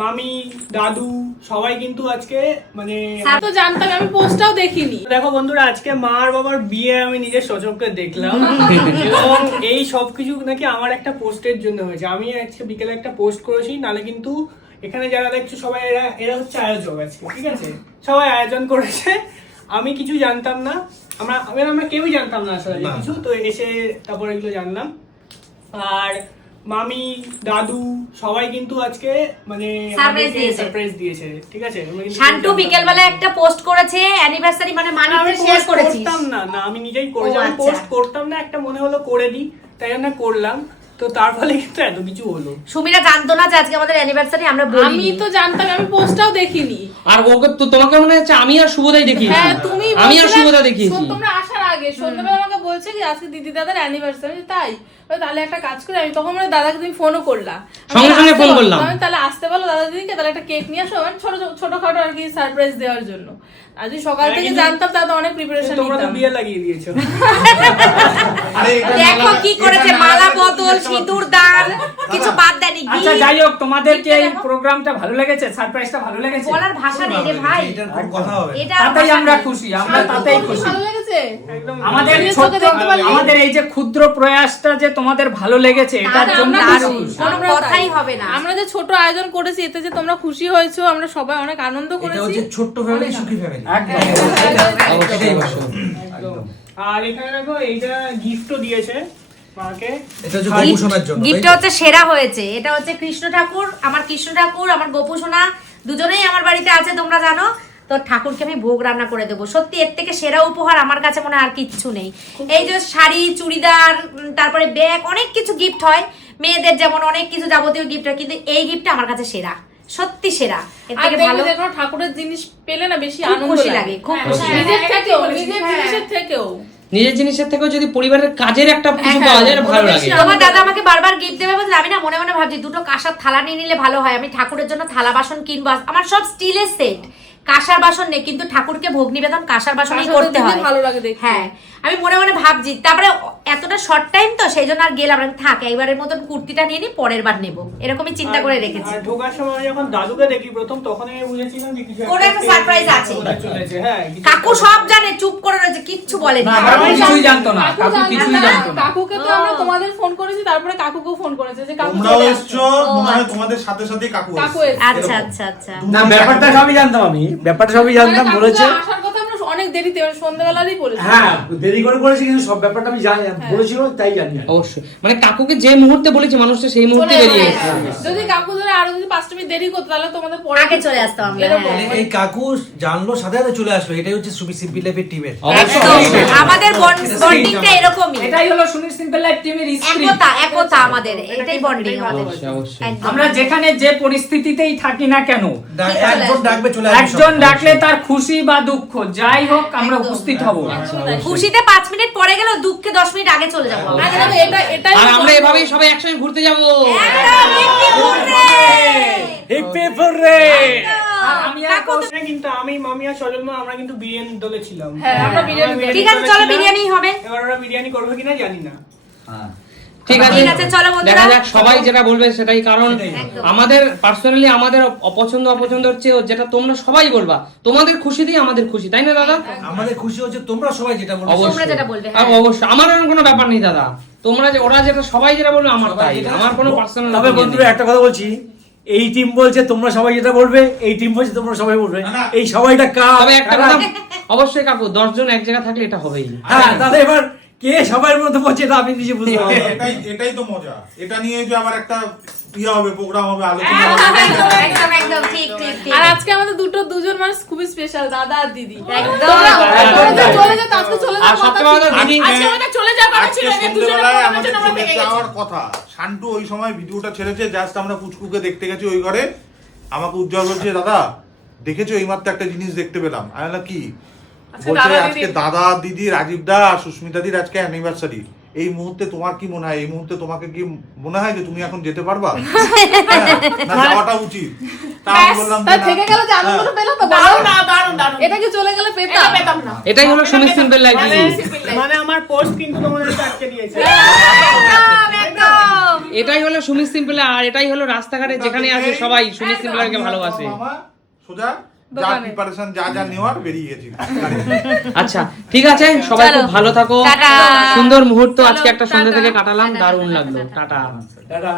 মামি দাদু সবাই কিন্তু আজকে মানে তো জানতাম, আমি পোস্টটাও দেখিনি। দেখো বন্ধুরা, আজকে মা আর বাবার বিয়ে আমি নিজের সচক্ষে দেখলাম এবং এই সবকিছু নাকি আমার একটা পোস্টের জন্য হয়েছে। আমি আজকে বিকেলে একটা পোস্ট করেছি, নালে কিন্তু এখানে যারা দেখছো সবাই এরা হচ্ছে আয়োজক আজকে, ঠিক আছে? সবাই আয়োজন করেছে, আমি কিছু জানতাম না, আমরা কেউই জানতাম না আসলে কিছু, তো এসে তারপর এগুলো জানলাম। আর মামি দাদু সবাই কিন্তু আজকে মানে সারপ্রাইজ দিয়েছে, ঠিক আছে? শান্টু বিকেলবেলা একটা পোস্ট করেছে অ্যানিভার্সারি, মানে আমি শেয়ার করেছি। করতাম না, আমি নিজেই করেছি, আমি পোস্ট করতাম না, একটা মনে হলো করে দিই, তাই জন্য করলাম। তো তার ফলে কিন্তু এত কিছু হলো। সুমিরা জানতো না যে আজকে আমাদের অ্যানিভার্সারি, আমরা বলি। আমি তো জানতাম, আমি পোস্টটাও দেখিনি। আর ওকে তো তোমাকে মনে হচ্ছে আমি আর শুভদাই দেখিয়েছি। হ্যাঁ, তুমি আমি আর শুভদা দেখিয়েছি। তোমরা আসার আগে সন্ধ্যাবেলা আমাকে বলছে কি আজকে দিদি দাদার অ্যানিভার্সারি, তাই তাহলে একটা কাজ করে, আমি তখন মানে দাদাকে তুমি ফোনও করলাম, সঙ্গে সঙ্গে ফোন করলাম, আমি তাহলে আসতে বলো দাদা দিদিকে, তাহলে একটা কেক নিয়ে আসো, মানে ছোটখাটো আর কি সারপ্রাইজ দেওয়ার জন্য। আর যদি সকাল থেকে জানতাম তাহলে অনেক প্রিপারেশন নিতাম। তোমরা তো বিয়ে লাগিয়ে দিয়েছো। দেখো কি করেছে, মালা বদল, সিঁদুর দান, কিছু বাদ দেয়নি। আচ্ছা যাই হোক, তোমাদেরকে এই প্রোগ্রামটা ভালো লেগেছে, সারপ্রাইজটা ভালো লেগেছে? বলার ভাষা নেই রে ভাই, এটা তাতেই আমরা খুশি, আমরা তাতেই খুশি। ভালো লেগেছে আমাদের এই যে ক্ষুদ্র প্রয়াসটা যে তোমাদের ভালো লেগেছে, এটার জন্য কোনো কথাই হবে না। আমরা যে ছোট আয়োজন করেছি, এতে যে তোমরা খুশি হয়েছো, আমরা সবাই অনেক আনন্দ করেছি। ছোট্ট ফ্যামিলি, সুখী ফ্যামিলি। আর এখানে দেখো এইটা গিফটও দিয়েছে মাকে, এটা হচ্ছে গোপু সোনার জন্য। গিফটটা হচ্ছে সেরা হয়েছে, এটা হচ্ছে কৃষ্ণ ঠাকুর, আমার কৃষ্ণ ঠাকুর, আমার গোপু সোনা দুজনেই আমার বাড়িতে আছে, তোমরা জানো তো। ঠাকুরকে আমি ভোগ রান্না করে দেবো। সত্যি এর থেকে সেরা উপহার আমার কাছে মনে হয় আর কিচ্ছু নেই। এই যে শাড়ি, চুড়িদার, তারপরে ব্যাগ, অনেক কিছু গিফট হয় মেয়েদের, যেমন অনেক কিছু যাবতীয় গিফট হয়, কিন্তু এই গিফটটা আমার কাছে সেরা, সত্যি সেরা। এর থেকে ভালো ঠাকুরের জিনিস পেলে না বেশি আনন্দ লাগে, খুব খুশি লাগে। নিজের থেকেও, নিজের জিনিসের থেকেও, নিজের জিনিসের থেকেও যদি পরিবারের কাজের একটা কিছু পাওয়া যায় ভালো লাগে। তোমার দাদা আমাকে বারবার গিফট দেবে বলতে, আমি না মনে মনে ভাবছি দুটো কাঁসার থালা নিয়ে নিলে ভালো হয়। আমি ঠাকুরের জন্য থালা বাসন কিনবো, আমার সব স্টিলের সেট, কাঁসার বাসন নেই, কিন্তু ঠাকুরকে ভোগ নিবেদন কাঁসার বাসনই করতে হয়। ভালো লাগে দেখতে। হ্যাঁ, আমি মনে মনে ভাবছি। তারপরে এতটা শর্ট টাইম তো, সেই জন্য আর গেলাম না, থাক এইবারের মতন কুর্তিটা নিয়ে নি, পরের বার নেবো, এরকমই চিন্তা করে রেখেছি। আর ঢোকার সময় যখন দাদুকে দেখি প্রথম, তখন আমি বুঝেছিলাম যে কিছু ওর একটা সারপ্রাইজ আছে। হ্যাঁ, কাকু সব জানে, চুপ করে রয়েছে, কিচ্ছু বলেনি। কিছুই জানতো না, কাকু কিছুই জানতো না। কাকুকে তো আমরা তোমাদের ফোন করেছি, তারপরে কাকুকেও ফোন করেছে যে কাকু তোমরাও এসছো, মনে হয় তোমাদের সাথে সাথে কাকু এসেছে। আচ্ছা আচ্ছা আচ্ছা, না, ব্যাপারটা সবই জানতাম, আমি ব্যাপারটা সবই জানতাম, বলেছে। আসার কথা আমরা অনেক দেরিতে, সন্ধ্যাবেলাতেই বলেছি। হ্যাঁ, দেরি করে করেছি, কিন্তু সব ব্যাপারটা আমি জানি, বলেছিল তাই জানি। অবশ্যই, মানে কাকুকে যে মুহূর্তে বলেছে মানুষটা সেই মুহূর্তে বেরিয়ে এসেছে। যদি কাকু ধরে আরো যদি 5 মিনিট দেরি করতো, তাহলে তোমাদের পরে আগে চলে আসতাম আমরা। এই কাকু জানলো সাথে সাথে চলে আসবে, এটাই হচ্ছে সুবি সিম্পল লাইফের টিমের। আমাদের বন্ডিংটা এরকমই, এটাই হলো সুনীল সিম্পল লাইফ টিমের স্পিরিট, একতা আমাদের, এটাই বন্ডিং আমাদের। একদম। আমরা যেখানে যে পরিস্থিতিতেই থাকি না কেন, একজন ডাকবে চলে আসবে, একজন ডাকলে তার খুশি বা দুঃখ যাই হোক আমরা উপস্থিত হব। খুশিতে 5 মিনিট পরে গেল, দুঃখে 10 মিনিট আগে চলে যাবো। আর আমরা এভাবেই সবাই একসঙ্গে ঘুরতে যাবো। কিন্তু আমি মামি আর সজল আমরা কিন্তু বিরিয়ানি দলে ছিলাম। ঠিক আছে, চলো বিরিয়ানি হবে। এবার ওরা বিরিয়ানি করবে কিনা জানি না। ঠিক আছে, চলো বন্ধুরা, দেখা যাক সবাই যেটা বলবে সেটাই। কারণ আমাদের পার্সোনালি আমাদের অপছন্দ অপছন্দের চেয়ে যেটা তোমরা সবাই বলবা, তোমাদের খুশি দিয়ে আমাদের খুশি, তাই না দাদা? আমাদের খুশি হচ্ছে তোমরা সবাই যেটা বলবে। তোমরা যেটা বলবে। অবশ্যই, আমার এরকম কোনো ব্যাপার নেই দাদা, তোমরা যে ওরা যেটা সবাই যেটা বলবে আমার তাই, আমার কোনো পার্সোনাল। তবে বন্ধুরা একটা কথা বলছি, এই টিম বলছে তোমরা সবাই যেটা বলবে, এই টিম বলছে তোমরা সবাই বলবে, এই সবাইটা কার? তবে একটা কথা অবশ্যই কাকু, 10 জন এক জায়গা থাকলে এটা হবেই। হ্যাঁ, তাহলে এবার কে সবার মধ্যে বলছে এটা আমি নিজে বুঝতে পারবো। এটাই তো মজা। এটা নিয়ে যে আবার একটা ইয়া হবে, প্রোগ্রাম হবে, আলোচনা হবে। একদম একদম ঠিক ঠিক ঠিক। আর আজকে আমাদের দুজন মানুষ খুবই স্পেশাল, দাদা আর দিদি। একদম চলে যাও, আজকে চলে যাও, আর সবচেয়ে বড় কথা দিদি, আজকে আমাদের চলে যাওয়ার কথা ছিল, আজকে দুজনে সন্ধ্যাবেলায় আমাদের জন্য আমরা চলে পেয়ে গেছি। যাওয়ার কথা। শান্টু ওই সময় ভিডিওটা ছেড়েছে, জাস্ট আমরা কুচকুকে দেখতে গেছি ওই ঘরে। আমাকে উজ্জ্বল বলছে, দাদা দেখেছো এইমাত্র একটা জিনিস দেখতে পেলাম। আমি বললাম কি? বলছে আজকে দাদা দিদি রাজীব দা আর সুস্মিতা দির আজকে অ্যানিভার্সারি। এই মুহূর্তে তোমার কি মনে হয়, এই মুহূর্তে তোমাকে কি মনে হয় যে তুমি এখন যেতে পারবা, না যাওয়াটা উচিত? তা আমি বললাম যে থেকে গেল যে আনন্দটা পেলাম তো, দারুণ। এটা কি চলে গেলে পেতাম না। এটাই হলো সুমিত সিম্পল লাইফ। মানে আমার পোস্ট কিন্তু তোমাদের আটকে দিয়েছে। একদম একদম। এটাই হলো সুমি সিম্পল, আর এটাই হলো রাস্তাঘাটে যেখানে আছে সবাই সুমি সিম্পলকে ভালোবাসে। মামা সোজা যা দোকানে। প্রিপারেশন যা যা নেওয়ার বেরিয়ে গেছি। আচ্ছা ঠিক আছে, সবাই খুব ভালো থাকো, টাটা। সুন্দর মুহূর্ত আজকে একটা সন্ধ্যা থেকে কাটালাম, দারুণ লাগলো, টাটা। টাটা।